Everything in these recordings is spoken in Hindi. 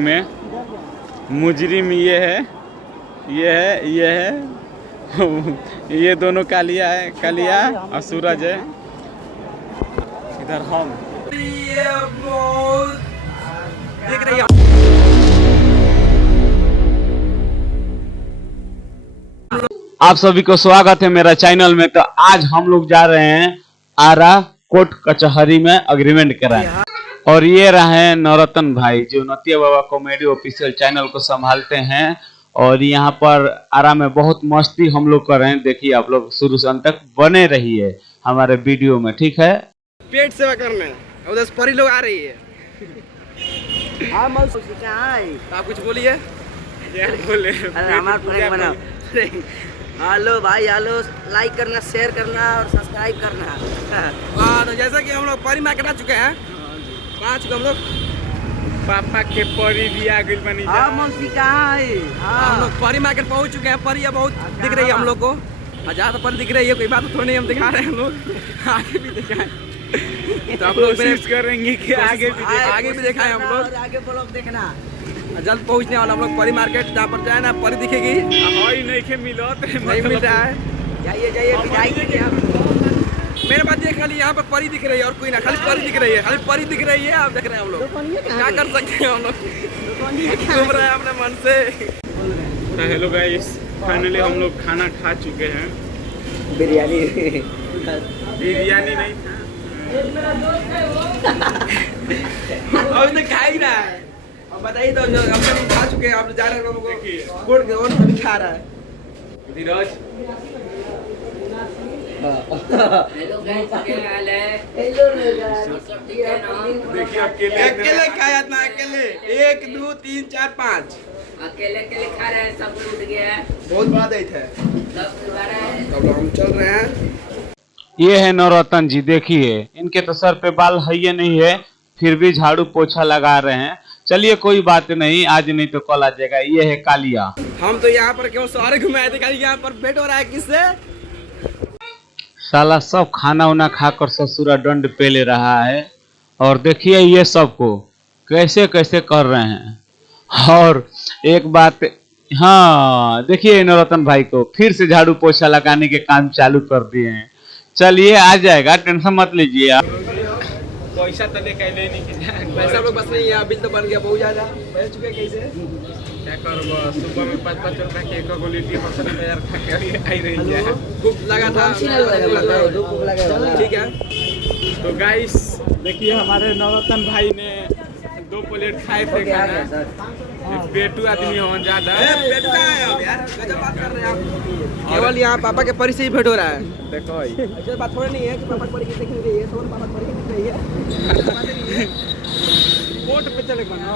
में मुजरिम ये है ये दोनों कालिया है, कालिया और सूरज है। इधर हम देख रहे हैं। आप सभी को स्वागत है मेरा चैनल में। तो आज हम लोग जा रहे हैं आरा कोर्ट कचहरी में अग्रीमेंट कराने। और ये रहे नौरतन भाई जो नतिया बाबा कॉमेडी ऑफिशियल चैनल को संभालते हैं। और यहाँ पर आरा में बहुत मस्ती हम लोग कर रहे हैं। देखिए आप लोग शुरू से अंत तक बने रहिए हमारे वीडियो में, ठीक है। पेट सेवा करने उधर से परी लोग आ रही है। आप कुछ बोलिए। क्या बोले? हेलो भाई, हेलो, लाइक करना, शेयर करना और सब्सक्राइब करना। हाँ, तो जैसा कि हम लोग परी मार्केट आ चुके हैं। कहाँ चुके हम लोग? पापा के परी भी आ गई बनी। हाँ मौसी कहाँ है? हम लोग परी मार्केट पहुँच चुके हैं। परी बहुत दिख रही है हम लोग को। ज़्यादा परी दिख रही है, कोई बात तो थोड़ी नहीं, हम दिखा रहे हैं हम लोग। आगे भी दिखाएं तो आप लोग कोशिश करेंगे कि आगे भी दिखाएं हम लोग। आगे ब्लॉग देखना। जल्द पहुंचने वाला हम लोग परी मार्केट, जहाँ पर जाए ना परी दिखेगी। नहीं मिल रहा है। जाइए। मेरे बात ये खाली यहाँ पर परी दिख रही है और कोई ना, खाली परी दिख रही है, खाली परी दिख रही है। आप देख रहे हैं हम लोग क्या कर सकते हैं। हम लोग घूम रहे हैं अपने मन से। हेलो गाइस, फाइनली हम लोग खाना खा चुके हैं। बिरयानी नहीं था। अभी तो खा ही रहा है। अब बताइए तो, जो हम लोग खा चुके हैं, आप जा रहे हैं लोगों को कोर्ट के और सभी खा रहा है। धीरज देखिए अकेले खाया था, अकेले 1 2 3 4 5 अकेले खा रहे हैं, सब लूट गया है। बहुत बात आई थे। तब हम चल रहे हैं। ये है नौरतन जी, देखिए इनके तो सर पे बाल है ये नहीं है, फिर भी झाड़ू पोछा लगा रहे हैं। चलिए कोई बात नहीं, आज नहीं तो कल आ जाएगा। ये है कालिया। हम तो यहाँ पर क्यों सारे घुमाए थे, यहाँ पर भेंट हो रहा है किससे? साला सब खाना उना खाकर ससुरा दंड पे ले रहा है। और देखिए ये सबको कैसे कैसे कर रहे हैं। और एक बात, हाँ देखिए नौरतन भाई को फिर से झाड़ू पोछा लगाने के काम चालू कर दिए हैं। चलिए आ जाएगा, टेंशन मत लीजिए आप। पैसा तो लेके नहीं, पैसा लोग बस नहीं है। बिल तो बन गया बहुत ज्यादा, बच चुके कैसे। क्या करो, सुबह में 5-5 रुपए की एक लिट्टी होटल में यार खा के आई रही है। भूख लगा था, ठीक है। तो गाइस देखिए हमारे नौरतन भाई ने 2 प्लेट खाए थे खाना। पेटू आदमी हो ज्यादा। केवल यहाँ पापा के परी से ही भेंट हो रहा है। देखो ऐसी बात थोड़ी नहीं है कि पापा परी की दिख रही है, तो पापा परी की दिख रही है। कोर्ट पे चलेगा ना।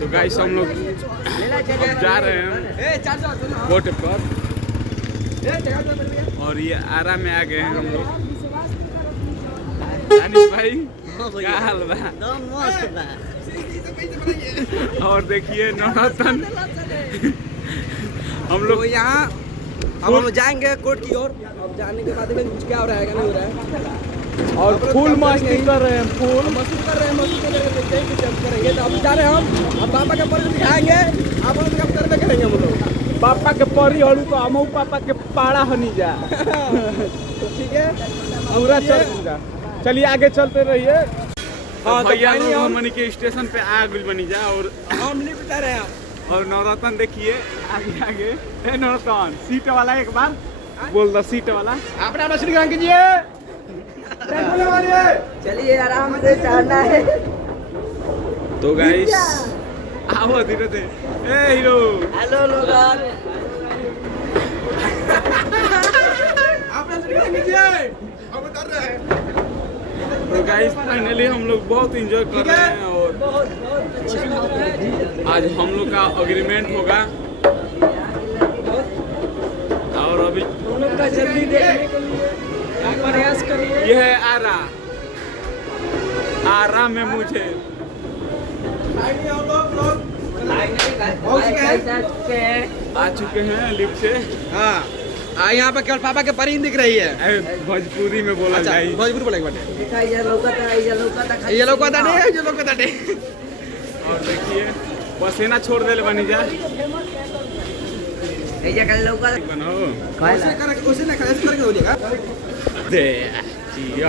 तो गाइस हम लोग जा रहे हैं कोर्ट पर। और ये आरा में आ गए हैं हम लोग। अनिस भाई क्या हाल बा? और देखिए नौरतन हम लोग यहाँ अब हम जाएंगे कोर्ट की ओर। अब जाने के बाद कुछ क्या हो रहा है, क्या नहीं हो रहा है। और फुल मस्ती कर रहे हैं, फुल मस्ती कर रहे हैं, करेंगे। तो अब जा रहे हैं हम। अब पापा के परी दिखाएंगे, आप लोग काम करते करेंगे हम लोग। पापा के परी हड़ू तो हम पापा के पाड़ा हनी जा। तो ठीक है, पूरा चल पूरा। चलिए आगे चलते रहिए। हाँ, भैया लोग मनी के स्टेशन पे आ गई बनी जा। और हम नहीं बता रहे हैं। और नौरतन देखिए आगे ए नौरतन सीट वाला एक बार बोल दो, सीट वाला अपना मछली ग्रहण कीजिए। चलिए आराम से चढ़ना है। तो गाइस आओ धीरे धीरे। ए हीरो हेलो लोग, अपना मछली ग्रहण कीजिए। अब उतर रहे हैं। तो गाइस फाइनली हम लोग बहुत एंजॉय कर रहे हैं। और आज हम लोग का एग्रीमेंट होगा। और अभी दोनों का जल्दी देखने के लिए प्रयास करिए। ये है आरा में मुझे आ चुके हैं लिफ्ट से। हाँ, यहाँ पे केवल पापा के परी दिख रही है। भोजपुरी में बोला जाए। भोजपुरी बोलेंगे बटे। ये लौकता नहीं है, जो लौकता नहीं। और पसीना छोड़ देले बनी जा ऐसा कर लो कर बनो कैसे करके कैसे ना कैसे करके हो जाएगा दे जियो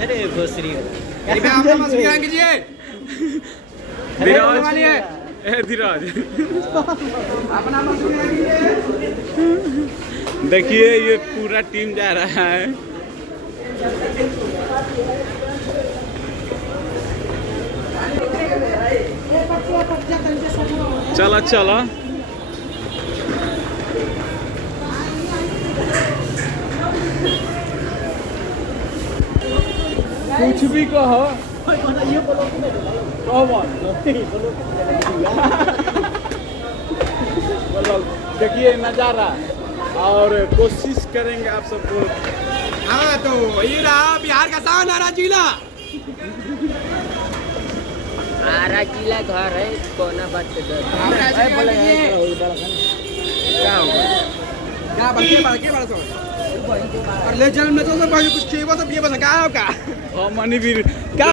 अरे भोसरी अरे आप मत गिराएंगे जी धीरज वाली है ए धीरज अपना मत गिराएंगे देखिए ये पूरा टीम जा रहा है चलो चलो कुछ भी कहो देखिए नज़ारा और कोशिश करेंगे आप सबको हाँ तो ये रहा बिहार का शान आरा जिला आरा जिला घर है कोना बात के दर क्या होगा क्या बड़के बड़ा सो और ले चल में तो सब कुछ खेवा सब ये बस क्या होगा मनी भी क्या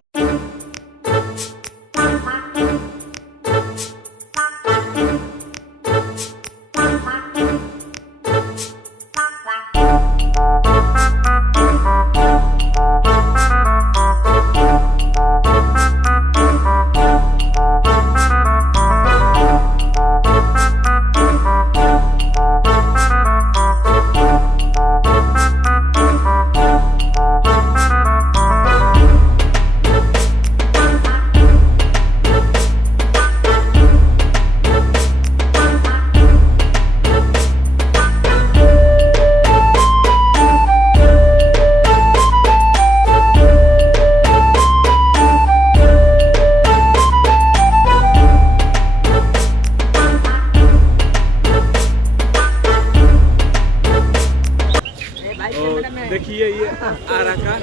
देखिए ये आरा का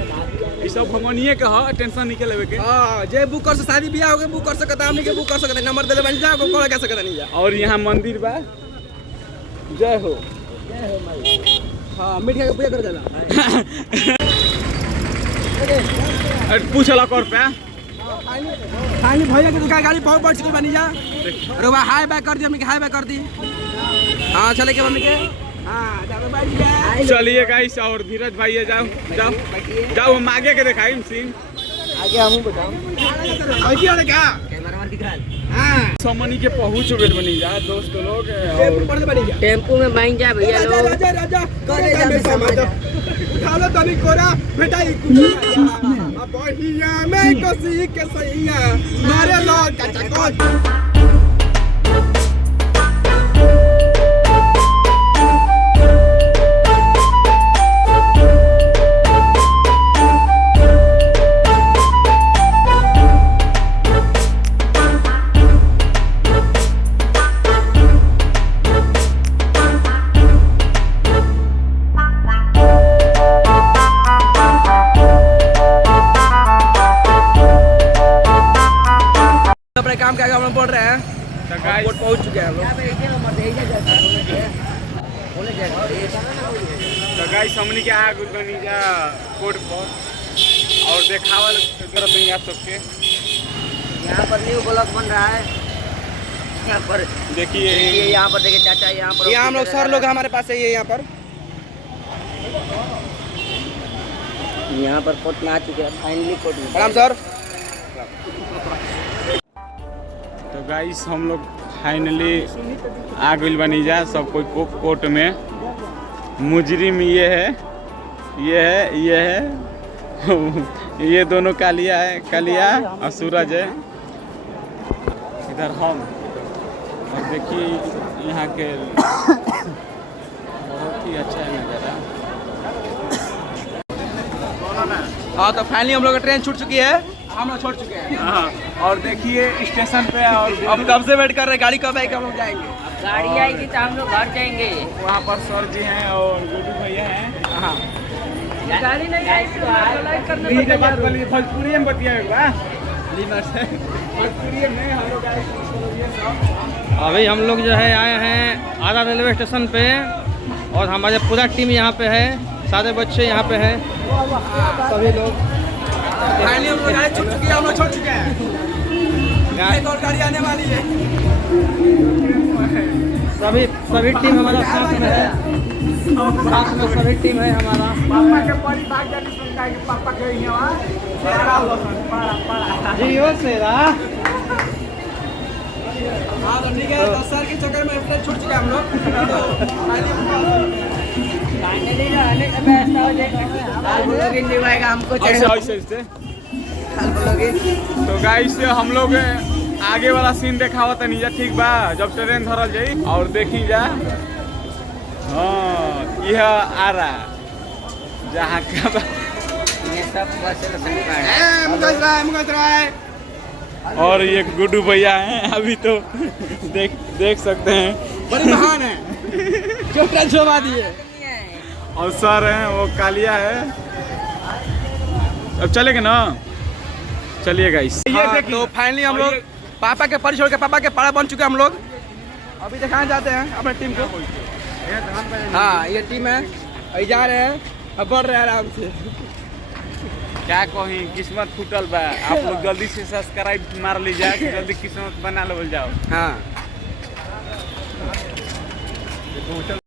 ये सब भगवानिए का है टेंशन नहीं के लेवे के हां जे बुक कर से शादी बियाह हो गए बुक कर सकता हमनी के बुक कर सकते नंबर देले बन जा को कॉल कर सकता नहीं जा और यहाँ मंदिर बा जय हो हां मिठ के पूजा कर देला अरे पूछ ला कर पे खाली भैया के दुकान गाड़ी बहुत बढ़ चुकी बनी जा अरे वहां हाई बैक कर दी हमनी के हाई बैक कर दी हां चले के मम्मी के हां जाओ बैठ गया चलिए गाइस और धीरज भाई जाओ जाओ जाओ हम आगे के दिखाई सीन आगे हम बताओ आगे वाले क्या कैमरा मार दिख रहा है हां समनी के पहुंच गए बनी जा दोस्त लोग टेम्पू और पर बनी जा टेम्पू में बैठ जा भैया राजा लोग राजा राजा करे जा समझ उठा लो तनी कोरा बेटा अब बढ़िया में कसी के सैया मारे लो चाचा को अपने काम के आगे हम लोग बढ़ रहे हैं तो गाइस बोट पहुंच चुके हैं हम लोग तो गाइस हमनी के आगे बनी जा कोर्ट पर और देखावल करत हैं आप सबके यहाँ पर न्यू ब्लॉक बन रहा है यहाँ पर देखिए ये यहाँ पर देखिए चाचा यहाँ पर यहाँ हम लोग सर लोग हमारे पास है ये यहाँ पर यहाँ पर कोर्ट में आ चुके हैं फाइनली कोर्ट में प्रणाम सर तो गाइस हम लोग फाइनली आ गइल बनी जा सब कोई कोर्ट में मुजरिम ये है ये दोनों कालिया है कालिया और सूरज है इधर हम और देखिए यहाँ के बहुत ही अच्छा है नज़ारा हाँ तो फाइनली हम लोग का ट्रेन छूट चुकी है हम लोग छोड़ चुके हैं हाँ और देखिए स्टेशन पे और अब कब से वेट कर रहे हैं गाड़ी कब आएगी हम लोग जाएंगे गाड़ी आएगी तो हम लोग घर जाएंगे वहाँ पर सर जी हैं और गुड्डू भैया हैं हाँ गाड़ी नहीं आएगी तो लाइक करने यही के बात बोलिए भोजपुरी में बतियाएगा भोजपुरी में हम लोग आए सब अभी हम लोग जो है आए हैं आरा रेलवे स्टेशन पे और हमारे पूरा टीम यहाँ पे है सारे बच्चे यहाँ पे हैं सभी लोग फाइनली हम लोग गाड़ी छूट चुकी है हम लोग छोड़ चुके हैं एक और गाड़ी आने वाली है सभी टीम हमारा साथ में है, साथ में सभी टीम है हमारा। जियो शेरा। हाँ तो ठीक है, तो सर के चक्कर में फ्लाइट छूट चुका है हम लोग। हमको तो गाइस हम लोग आगे वाला सीन देखा हुआ था नीचे ठीक बा जब ट्रेन धरल जाई और देखी जा। हाँ यह आ रहा जहाँ का और ये गुड्डू भैया हैं अभी तो देख सकते हैं बड़ी महान है, छोटा छोड़ा दिए। और सर हैं वो कालिया है। अब चलेगा ना, चलिए गाइस। हाँ, तो फाइनली हम लोग पापा के परी छोड़ के पापा के पारा बन चुके हैं हम लोग। अभी दिखाने जाते हैं अपने टीम को। हाँ ये टीम है, अभी जा रहे हैं, अब बढ़ रहे हैं आराम से। क्या कहीं किस्मत फूटल बा। आप लोग जल्दी से सब्सक्राइब मार लीजिए, जल्दी किस्मत बना लो जाओ। हाँ